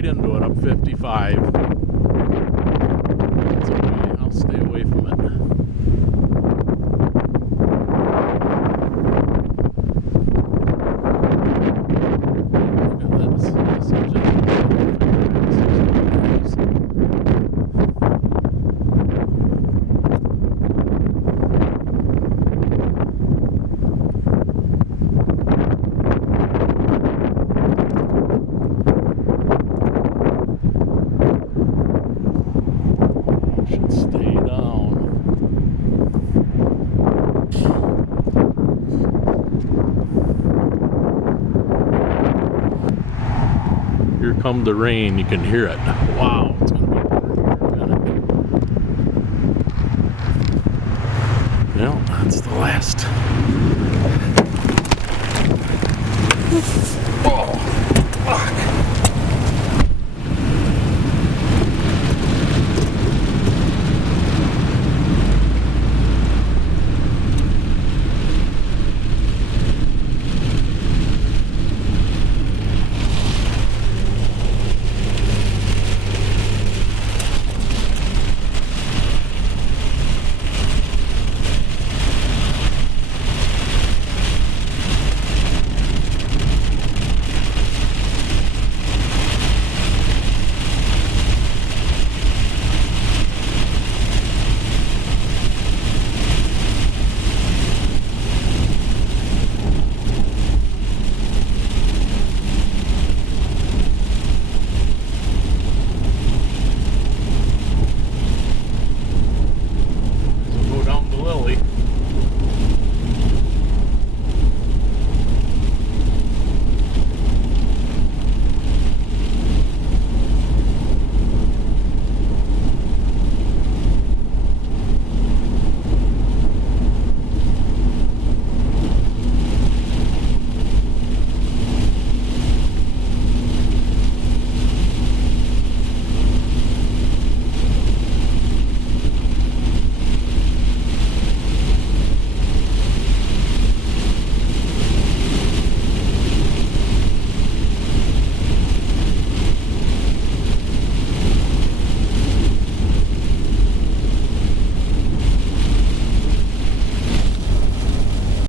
right into it up 55. It's okay. I'll stay away from it. Look at this. This is just 360 degrees. Should stay down. Here come the rain. You can hear it. Wow, it's gonna be pouring here in a minute. Well, that's the last. Oh, fuck.